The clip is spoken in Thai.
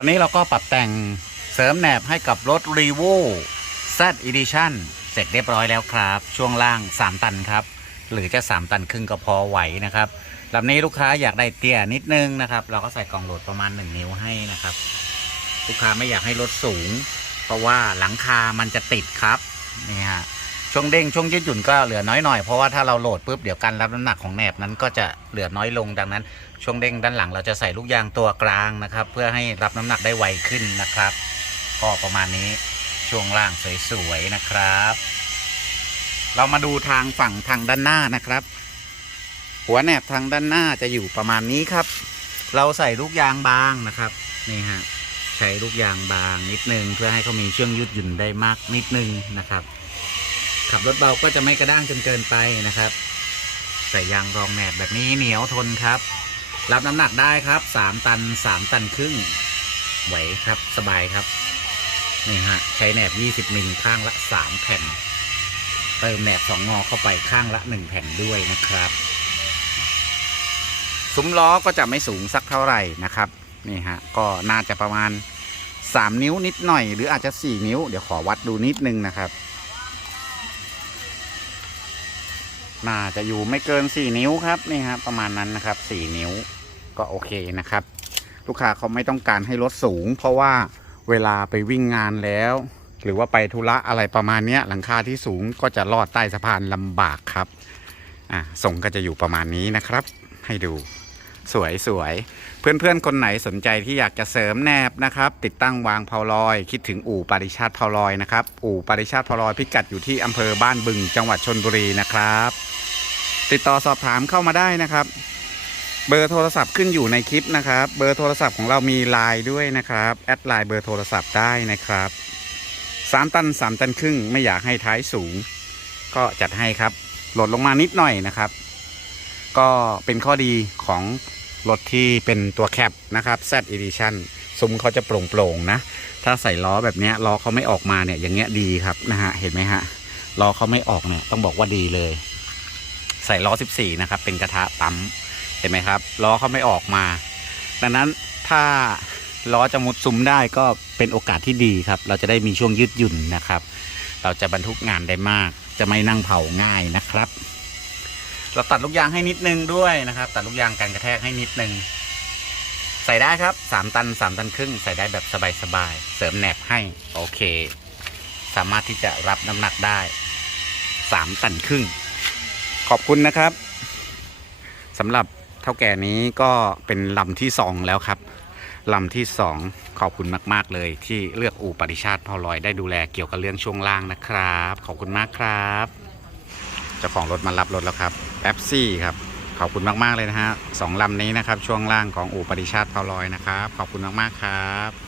วันนี้เราก็ปรับแต่งเสริมแหนบให้กับรถ r e v o Z Edition เสร็จเรียบร้อยแล้วครับ ช่วงล่าง 3 ตันครับ หรือจะ 3 ตันครึ่งก็พอไหวนะครับลำนี้ลูกค้าอยากได้เตี้ยนิดนึงนะครับ เราก็ใส่กล่องโหลดประมาณ 1 นิ้วให้นะครับ ลูกค้าไม่อยากให้รถสูง เพราะว่าหลังคามันจะติดครับนี่ฮะ ช่วงเด้งช่วงยืดหยุ่นก็เหลือน้อยหน่อยเพราะว่าถ้าเราโหลดปุ๊บเดี๋ยวการรับน้ำหนักของแหนบนั้นก็จะเหลือน้อยลงดังนั้น ช่วงเด้งด้านหลังเราจะใส่ลูกยางตัวกลางนะครับ เพื่อให้รับน้ำหนักได้ไวขึ้นนะครับ ก็ประมาณนี้ช่วงล่างสวยๆนะครับ เรามาดูทางฝั่งทางด้านหน้านะครับ หัวแหนบทางด้านหน้าจะอยู่ประมาณนี้ครับ เราใส่ลูกยางบางนะครับนี่ฮะใช้ลูกยางบางนิดนึง เพื่อให้เขามีเชื่องยืดหยุ่นได้มากนิดนึงนะครับ ขับรถเบาก็จะไม่กระด้างจนเกินไปนะครับ ใส่ยางรองแหนบแบบนี้เหนียวทนครับ รับน้ำหนักได้ครับ 3 ตัน 3 ตันครึ่งไหวครับสบายครับนี่ฮะใช้แหนบ 20มิลข้างละ 3 แผ่น เติมแหนบ 2 งอเข้าไปข้างละ 1 แผ่นด้วยนะครับซุ้มล้อก็จะไม่สูงสักเท่าไหร่นะครับนี่ฮะก็น่าจะประมาณ 3 นิ้วนิดหน่อย หรืออาจจะ 4 นิ้ว เดี๋ยวขอวัดดูนิดนึงนะครับ น่าจะอยู่ไม่เกิน4นิ้วครับนี่ฮะประมาณนั้นนะครับ4นิ้วก็โอเคนะครับ ลูกค้าเขาไม่ต้องการให้รถสูง เพราะว่าเวลาไปวิ่งงานแล้ว หรือว่าไปธุระอะไรประมาณนี้หลังคาที่สูงก็จะลอดใต้สะพานลำบากครับอะส่งก็จะอยู่ประมาณนี้นะครับ ให้ดู สวยสวยเพื่อนเพื่อนๆ คนไหนสนใจที่อยากจะเสริมแนบนะครับ ติดตั้งวางเพาลอย คิดถึงอู่ปริชาติเพาลอยนะครับ อู่ปริชาติเพาลอยพิกัดอยู่ที่อำเภอบ้านบึง จังหวัดชนบุรีนะครับ ติดต่อสอบถามเข้ามาได้นะครับ เบอร์โทรศัพท์ขึ้นอยู่ในคลิปนะครับ เบอร์โทรศัพท์ของเรามีไลน์ด้วยนะครับแอดไลน์เบอร์โทรศัพท์ได้นะครับสามตันสามตันครึ่งไม่อยากให้ท้ายสูง ก็จัดให้ครับโหลดลงมานิดหน่อยนะครับ ก็เป็นข้อดีของ รถที่เป็นตัวแคปนะครับ Z Edition ซุ้มเขาจะโปร่งๆนะ ถ้าใส่ล้อแบบนี้ล้อเขาไม่ออกมาเนี่ยอย่างเงี้ยดีครับนะฮะเห็นไหมฮะล้อเขาไม่ออกเนี่ยต้องบอกว่าดีเลย ใส่ล้อ 14 นะครับ เป็นกระทะปั๊มเห็นไหมครับล้อเขาไม่ออกมา ดังนั้นถ้าล้อจะมุดซุ้มได้ก็เป็นโอกาสที่ดีครับ เราจะได้มีช่วงยืดหยุ่นนะครับ เราจะบรรทุกงานได้มาก จะไม่นั่งเผาง่ายนะครับ เราตัดลูกยางให้นิดนึงด้วยนะครับ ตัดลูกยางกันกระแทกให้นิดนึง ใส่ได้ครับ3ตัน3ตันครึ่ง ใส่ได้แบบสบายๆเสริมแหนบให้ โอเค สามารถที่จะรับน้ำหนักได้3ตันครึ่ง ขอบคุณนะครับสำหรับเท่าแก่นี้ก็เป็นลำที่สองแล้วครับลำที่สองขอบคุณมาก ๆ เลยที่เลือกอู่ปริชาติพอลอยได้ดูแลเกี่ยวกับเรื่องช่วงล่างนะครับ ขอบคุณมากครับ เจ้าของรถมารับรถแล้วครับ แป๊บซี่ครับ ขอบคุณมาก ๆ เลยนะฮะสองลำนี้นะครับ ช่วงล่างของอู่ปริชาติพอลอยนะครับ ขอบคุณมาก ๆ ครับ